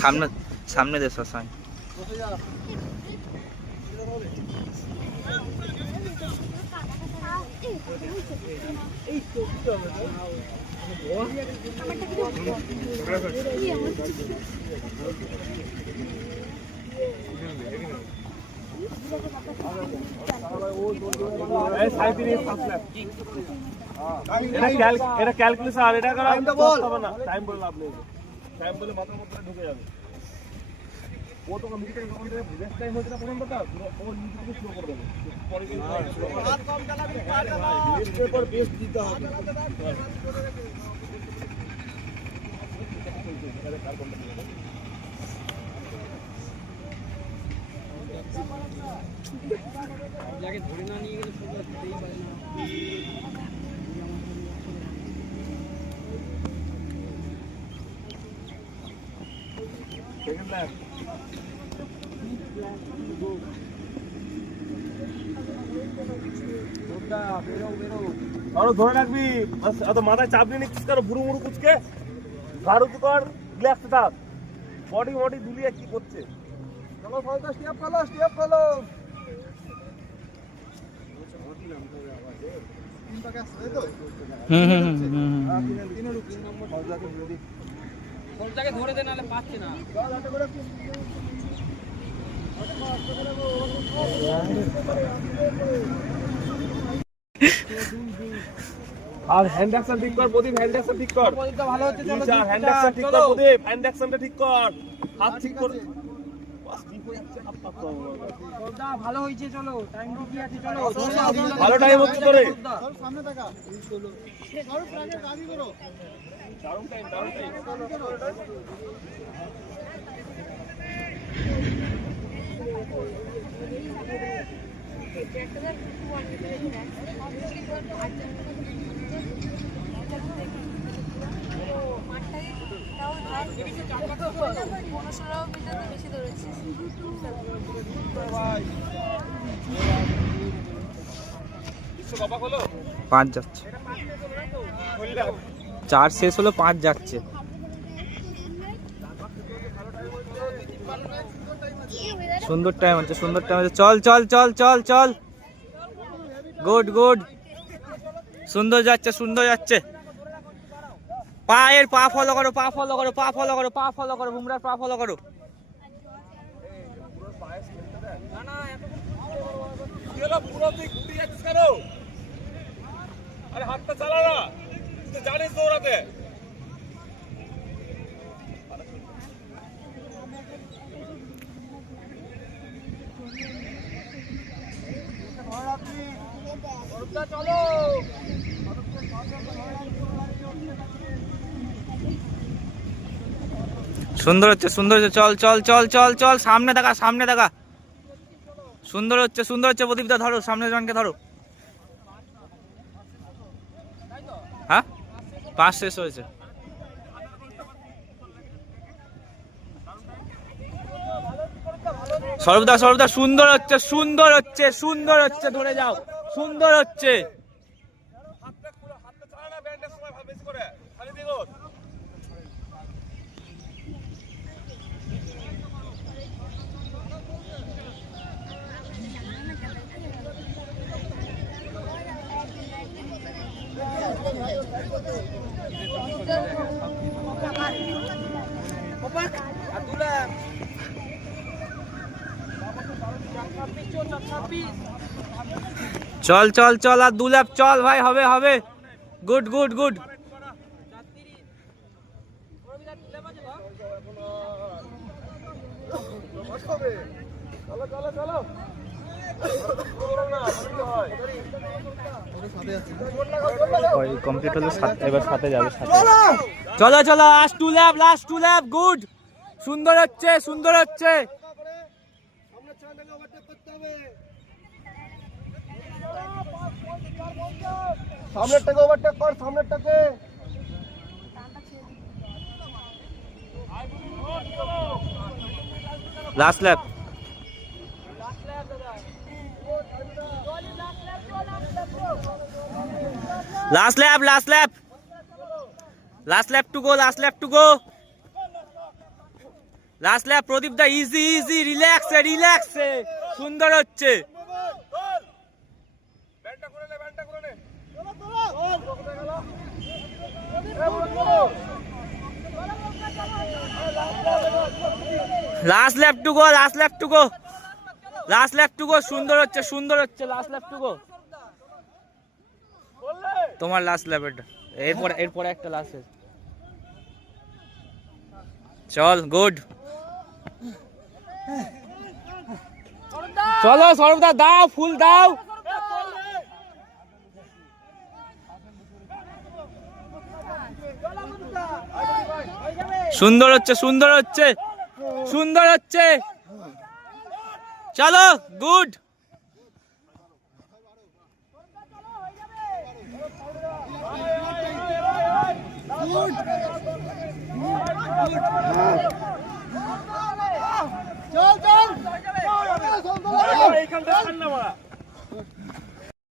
সামনে সামনে দে বসে যা এটা ক্যালকুলেশন আর এটা করা বল। না টাইম বলে নেই টাইম বলে মাথার মধ্যে ঢুকে যাবে। ও তো টাইম হচ্ছে না পর্যন্ত ও নিজে শুরু করে দেবে। পরে কিন্তু এরপর বেস্ট দিতে হবে। সেকেন্ড ল্যাপ আরও ধরে রাখবি। মাথায় চাপ নিয়ে নিচ্ছিস কারও বুড়ো মুড়ো কুচকে? ঘাড় কর রিল্যাক্সে থাক বডি বডি দুলিয়ে কি করছে? চলো ফলটা স্টেপ ফেলো স্টেপ ফেলো ধরে দে নাহলে পাচ্ছে না চল হাতে করে একটু। আর হ্যান্ড অ্যাকশন ঠিক কর প্রদীপ হ্যান্ড অ্যাকশন ঠিক কর। প্রদীপটা ভালো হচ্ছে চলো নিচা হ্যান্ড অ্যাকশন ঠিক কর। প্রদীপ হ্যান্ড অ্যাকশনটা ঠিক কর। হাত ঠিক কর। ভালো হয়েছে চলো। টাইম কি আছে চলো। ভালো টাইম হচ্ছে তোরে। সর সামনে টাকা সর প্রাণে গাড়ি করো দারুণ টাইম দারুণ টাইম বেশি পাঁচ যাচ্ছে। চার শেষ হলো পাঁচ যাচ্ছে। সুন্দর টাইম হচ্ছে সুন্দর টাইম হচ্ছে চল চল চল চল চল। গুড গুড সুন্দর যাচ্ছে সুন্দর যাচ্ছে। পায়ের পা ফলো করো, পা ফলো করো, পা ফলো করো, পা ফলো করো, বুমরার পা ফলো করো। জানিস দৌড়াতে? সুন্দর হচ্ছে সুন্দর হচ্ছে। চল চল চল চল চল, সামনে দেখা সামনে দেখা। সুন্দর হচ্ছে সুন্দর হচ্ছে, প্রদীপদা, ধরো, সামনে জনকে ধরো। হ্যাঁ? পাঁচ শেষ হয়েছে। সর্বদা সর্বদা, সুন্দর হচ্ছে সুন্দর হচ্ছে সুন্দর হচ্ছে, ধরে যাও। সুন্দর হচ্ছে। হাতটা খুলে হাতটা চালা চল চল চল আর দু ল্যাপ চল ভাই হবে হবে। Good good good. কমপ্লিট হলো এবার সাথে যাবে সাথে চলো! চলো last two lap last two lap good সুন্দর হচ্ছে সুন্দর হচ্ছে সামনে চ্যান্ডেলে ওভারটেক করতে হবে সামনেরটাকে ওভারটেক কর, সামনেরটাকে। Last lap last lap last lap last lap to go last lap to go last lap Pradeep the easy easy রিল্যাক্সে রিল্যাক্সে সুন্দর হচ্ছে ব্যান্ডটা করে নে ব্যান্ডটা করে নে last lap to go last lap to go last lap to go সুন্দর হচ্ছে সুন্দর হচ্ছে লাস্ট ল্যাপ টু গো তোমার লাস্ট ল্যাপ এটা। এরপর, এরপরে একটা লাস্ট চল গুড চলো সরবদা দাও, ফুল দাও। সুন্দর হচ্ছে সুন্দর হচ্ছে। সুন্দর হচ্ছে। চলো গুড চল চল।